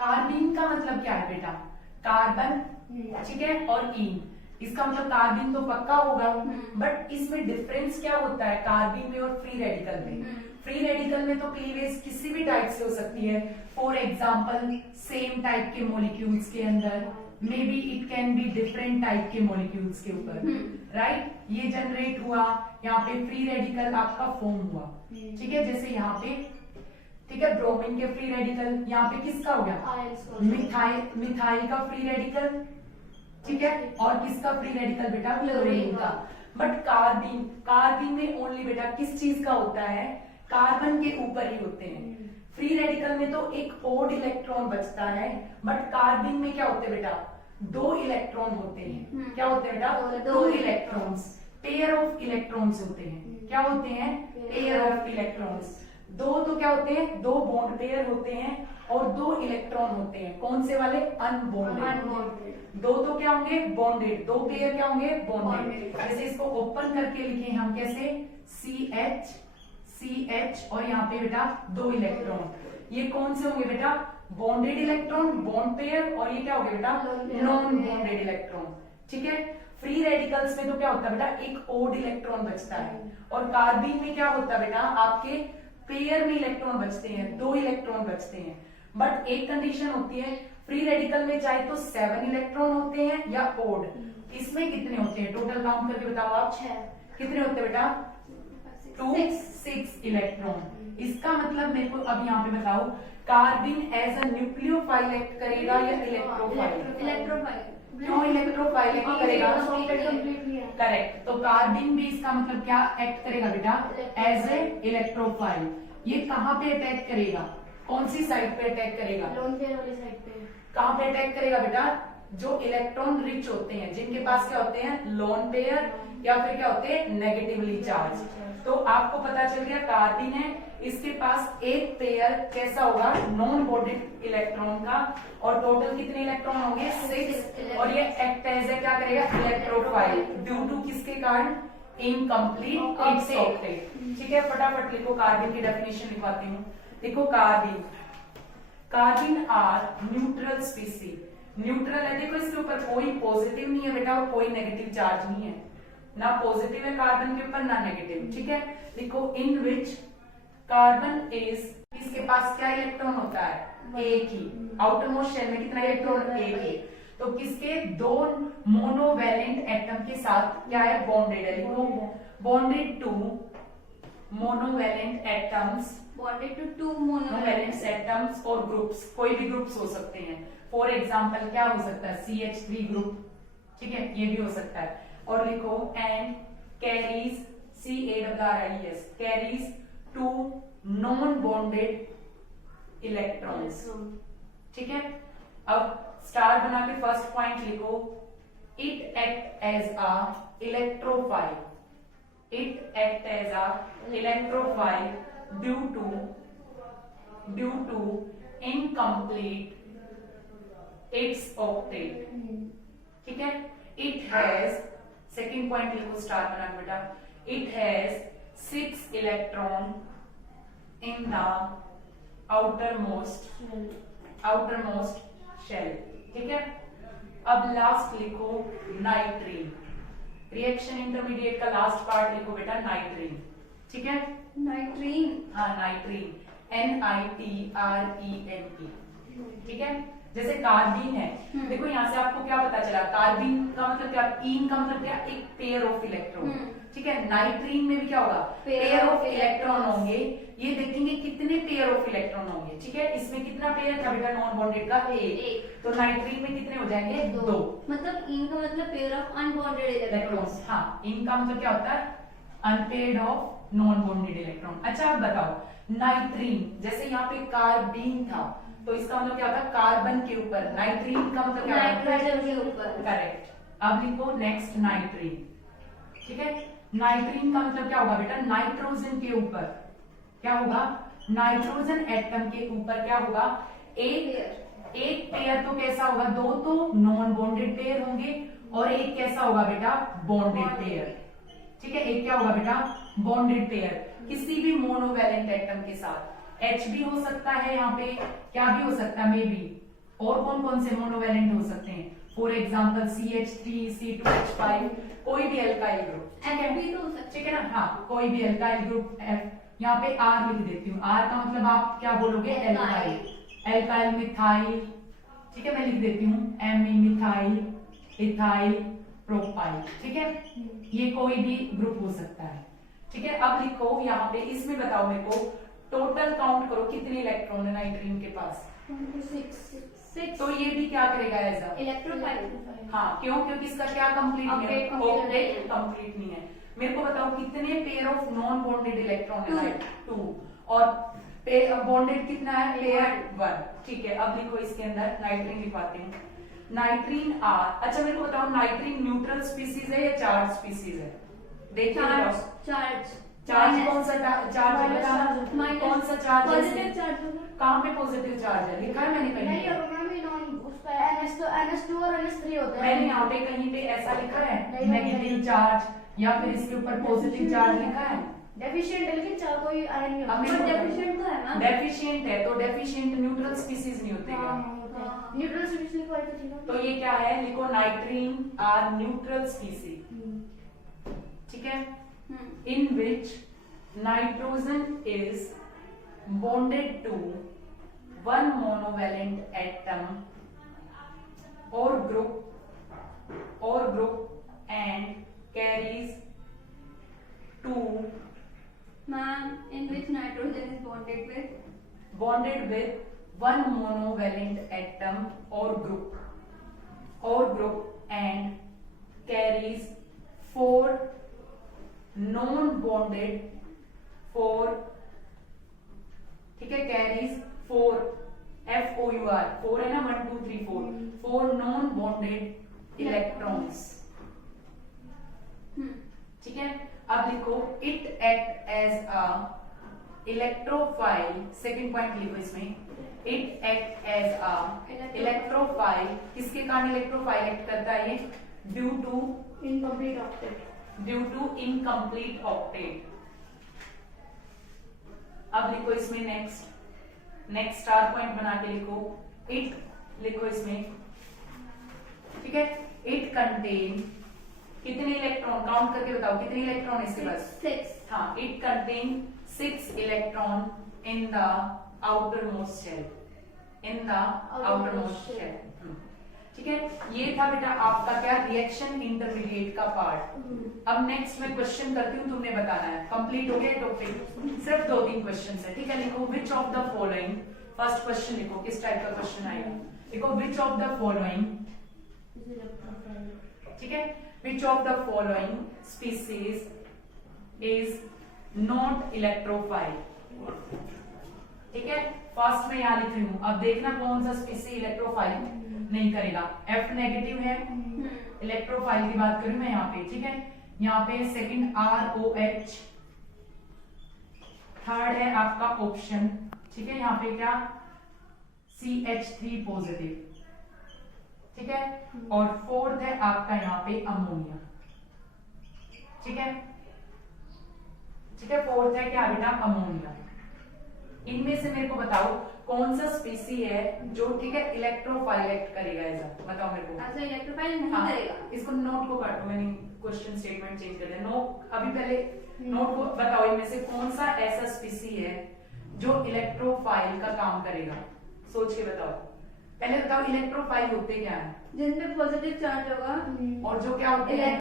Carbene का मतलब क्या है बेटा? कार्बन, ठीक है, और इन, इसका मतलब कार्बीन तो पक्का होगा, बट इसमें डिफरेंस क्या होता है कार्बीन में और फ्री रेडिकल में? फ्री रेडिकल में तो क्लीवेज किसी भी टाइप से हो सकती है, फॉर एग्जाम्पल सेम टाइप के मॉलिक्यूल्स के अंदर, may be it can be different type के मॉलिक्यूल्स के ऊपर, राइट? ये जनरेट हुआ, यहाँ पे फ्री रेडिकल आपका फॉर्म हुआ, ठीक है, जैसे यहाँ पे, ठीक है, ब्रोमीन के फ्री रेडिकल, यहाँ पे किसका हो गया? मिथाइल का फ्री रेडिकल, ठीक है, और किसका फ्री रेडिकल बेटा? क्लोरीन का। बट कार्बीन में ओनली बेटा किस चीज का होता है? कार्बन के ऊपर ही होते हैं। फ्री रेडिकल में तो एक ओड इलेक्ट्रॉन बचता है, बट कार्बीन में क्या होते हैं बेटा? 2 इलेक्ट्रॉन होते हैं। क्या होते हैं बेटा? 2 इलेक्ट्रॉन्स, पेयर ऑफ इलेक्ट्रॉन्स होते हैं। क्या होते हैं? Pair of electrons. 2 तो क्या होते हैं? 2 बॉन्ड पेयर होते हैं और 2 इलेक्ट्रॉन होते हैं। कौन से वाले? अनबॉन्डेड। 2 तो क्या होंगे? बॉन्डेड। 2 पेयर क्या होंगे? बॉन्डेड। जैसे इसको ओपन करके लिखे हम कैसे? CH और यहाँ पे बेटा 2 इलेक्ट्रॉन। ये कौन से होंगे बेटा? बॉन्डेड इलेक्ट्रॉन, बॉन्ड पेयर, और ये क्या हो गया बेटा? नॉन बॉन्डेड इलेक्ट्रॉन, ठीक है। फ्री रेडिकल्स में तो क्या होता है बेटा? एक ओड इलेक्ट्रॉन बचता है, और कार्बीन में क्या होता है बेटा? आपके पेयर में इलेक्ट्रॉन बचते हैं, 2 इलेक्ट्रॉन बचते हैं। बट एक कंडीशन होती है, फ्री रेडिकल में चाहे तो 7 इलेक्ट्रॉन होते हैं या ओड। इसमें कितने होते हैं? टोटल काउंट करके बताओ आप। 6 कितने होते हैं बेटा? 6 इलेक्ट्रॉन। इसका मतलब मेरे को अब यहाँ पे बताओ, carbon as a nucleophile act करेगा या इलेक्ट्रोफाइल? क्यों इलेक्ट्रोफाइल एक्ट करेगा? करेक्ट। तो कार्बन भी इसका मतलब क्या एक्ट करेगा बेटा? As a electrophile. ये कहाँ पे अटैक करेगा? कौन सी साइड पे अटैक करेगा? लोन पेयर वाली साइड पे। कहाँ पे अटैक करेगा बेटा? जो इलेक्ट्रॉन रिच होते हैं, जिनके पास क्या होते हैं? लोन पेयर, या फिर क्या होते हैं? Negatively charge. तो आपको पता चल गया कार्बन है, इसके पास एक पेयर कैसा होगा? नॉन बॉन्डेड इलेक्ट्रॉन का, और टोटल कितने इलेक्ट्रॉन होंगे? 6। और ये एक्ट एज क्या करेगा? इलेक्ट्रोफाइल। ड्यू टू किसके कारण? Incomplete its octet. ठीक है, फटाफट लिखो, कार्बन की डेफिनेशन लिखवाती हूँ। देखो carbon are neutral species. Neutral है, देखो इसके ऊपर कोई पॉजिटिव नहीं है बेटा, और कोई नेगेटिव चार्ज नहीं है, ना पॉजिटिव है कार्बन के ऊपर ना नेगेटिव, ठीक है। देखो इन विच कार्बन इज, इसके पास क्या इलेक्ट्रॉन होता है? एक ही। आउटर मोस्ट शेल में कितना इलेक्ट्रॉन? एक ही। तो किसके? 2 मोनोवैलेंट एटम के साथ क्या है? बॉन्डेड है। लिखो bonded to monovalent atoms, bonded to 2 monovalent atoms और ग्रुप्स, कोई भी ग्रुप्स हो सकते हैं। फॉर एग्जाम्पल क्या हो सकता है? CH3 ग्रुप, ठीक है, ये भी हो सकता है। और लिखो and carries, CARRIES, carries 2 non bonded electrons, ठीक है। अब स्टार बना के फर्स्ट पॉइंट लिखो, it act as a electrophile, it act as a electrophile due to incomplete its octet, ठीक है। इट हैज, सेकेंड पॉइंट लिखो स्टार बना के बेटा, it has 6 electron in the outermost shell, ठीक है। अब लास्ट लिखो नाइट्रीन, रिएक्शन इंटरमीडिएट का लास्ट पार्ट लिखो बेटा नाइट्रीन, ठीक है। नाइट्रीन, हाँ नाइट्रीन, NITRENE, ठीक है। जैसे कार्बीन है, देखो यहाँ से आपको क्या पता चला? कार्बीन का मतलब क्या? इन का मतलब क्या? एक पेयर ऑफ इलेक्ट्रॉन, ठीक है। नाइट्रीन में भी क्या होगा? पेयर ऑफ इलेक्ट्रॉन होंगे। ये देखेंगे कितने पेयर ऑफ इलेक्ट्रॉन होंगे, ठीक है। इसमें कितना पेयर था बेटा? नॉन बॉन्डेड का 1। तो नाइट्रीन में कितने हो जाएंगे? 2। मतलब इन का मतलब पेयर ऑफ अनबॉन्डेड इलेक्ट्रॉन्स। हाँ, इन का मतलब क्या होता है? Unpaired of non bonded electron. अच्छा आप बताओ, नाइट्रीन जैसे यहाँ पे कार्बीन था, तो इसका मतलब क्या होता है? कार्बन के ऊपर। नाइट्रीन का मतलब क्या होता है? नाइट्रोजन के ऊपर। करेक्ट। अब लिखो नेक्स्ट नाइट्रीन, ठीक है। नाइट्रीन का मतलब क्या होगा बेटा? नाइट्रोजन के ऊपर क्या होगा? नाइट्रोजन एटम के ऊपर क्या होगा? एक पेयर तो कैसा होगा? 2 तो नॉन बॉन्डेड पेयर होंगे, और एक कैसा होगा बेटा? बॉन्डेड पेयर, ठीक है। एक क्या होगा बेटा? बॉन्डेड पेयर, किसी भी मोनोवैलेंट एटम के साथ। H भी हो सकता है यहाँ पे, क्या भी हो सकता है? मे बी और कौन कौन से मोनोवेलेंट हो सकते हैं? फॉर एग्जाम्पल CH3, C2H5, कोई भी एल्काइल ग्रुप, एफ भी तो हो सकता ठीक है ना? हाँ, कोई भी एल्काइल ग्रुप F, यहाँ पे R लिख देती हूँ। R का मतलब आप क्या बोलोगे? एल्काइल, एल्काइल मिथाइल, ठीक है, मैं लिख देती हूँ Me मिथाइल, इथाइल, प्रोपाइल, ठीक है, ये कोई भी ग्रुप हो सकता है, ठीक है। अब लिखो यहाँ पे, इसमें बताओ मेरे को टोटल काउंट करो कितने इलेक्ट्रॉन है नाइट्रीन के पास। 6 तो ये भी क्या करेगा एज अ इलेक्ट्रोफाइल। हाँ, क्यों? क्योंकि इसका क्या कंप्लीट नहीं है, Octet complete नहीं है। कंप्लीट नहीं है। मेरे को बताओ कितने pair of non bonded electron है? 2 राइट, 2। और बॉन्डेड कितना है? पेयर 1, ठीक है। अब लिखो इसके अंदर नाइट्रीन लिखवाते हैं। नाइट्रीन R, अच्छा मेरे को बताओ नाइट्रीन न्यूट्रल स्पीसीज है या चार्ज स्पीसीज है? देखिए चार्ज चार्ज कौन सा चार्ज है? कौन सा चार्ज है? पॉजिटिव चार्ज होगा। कहाँ पे पॉजिटिव चार्ज है? लिखा है मैंने नहीं कहीं? और मैम ये नॉन उस पे NS2 और NS3 होते हैं। मैंने यहाँ पे कहीं पे ऐसा लिखा है नहीं, नेगेटिव नहीं। चार्ज या फिर इसके ऊपर पॉजिटिव चार्ज लिखा है? डेफिशिएंट है लेकिन चार कोई आयन नहीं अब होता। बट डेफिशिएंट तो है मैम। डेफिशिएंट है तो डेफिशिएंट न्यूट्रल स्पीसीज नहीं होते क्या? हाँ। न्यूट्रल स्पीशीज लिखवाई तो ठीक है। तो ये क्या है? लिखो नाइट्रीन आर न्यूट्रल स्पीसीज, ठीक है, in which nitrogen is bonded to one monovalent atom or group and carries two Ma'am, in which nitrogen is bonded with one monovalent atom or group and carries four non-bonded, ठीक है, carries four FOUR, 4 है ना, 1 2 3 4, 4 non-bonded electrons, ठीक है। अब लिखो it act as a electrophile, second point लिखो इसमें, it act as a electrophile, किसके कारण इलेक्ट्रोफाइल एक्ट करता है ये? Due to incomplete octet. incomplete octet। अब लिखो इसमें नेक्स्ट स्टार पॉइंट बना के लिखो इट, लिखो इसमें, ठीक है, इट कंटेन कितने इलेक्ट्रॉन? काउंट करके बताओ कितने इलेक्ट्रॉन इसके पास? 6। हाँ, it contain 6 electron in the outermost shell, ठीक है। ये था बेटा आपका क्या? रिएक्शन इंटरमीडिएट का पार्ट। अब नेक्स्ट मैं क्वेश्चन करती हूँ, तुमने बताना है। कंप्लीट हो गया टॉपिक, सिर्फ 2-3 क्वेश्चन है, ठीक है। लिखो which of the following, first question लिखो, किस टाइप का क्वेश्चन आएगा? लिखो विच ऑफ द फॉलोइंग, ठीक है, which of the following species is not electrophile, ठीक है। फर्स्ट में यहाँ लिख रही हूँ, अब देखना कौन सा स्पीसी इलेक्ट्रोफाइल नहीं करेगा। F नेगेटिव है, इलेक्ट्रोफाइल की बात करूं मैं यहाँ पे, ठीक है। यहाँ पे सेकंड ROH, थर्ड है आपका ऑप्शन, ठीक है, यहाँ पे क्या? CH3 पॉजिटिव, ठीक है, और फोर्थ है आपका यहाँ पे अमोनिया, ठीक है, ठीक है, फोर्थ है क्या बेटा? अमोनिया। इनमें से मेरे को बताओ कौन सा स्पीसी है जो, ठीक है, इलेक्ट्रोफाइल एक्ट करेगा ऐसा? बताओ मेरे को। अच्छा, इलेक्ट्रोफाइल नहीं हाँ, करेगा। इसको नोट को काटो, मैंने क्वेश्चन स्टेटमेंट चेंज कर दिया। नोट अभी पहले नोट को बताओ, इनमें से कौन सा ऐसा स्पीसी है जो इलेक्ट्रोफाइल का काम करेगा? सोच के बताओ। पहले बताओ इलेक्ट्रोफाइल होते क्या है जिनपे पॉजिटिव चार्ज होगा और जो क्या होते हैं?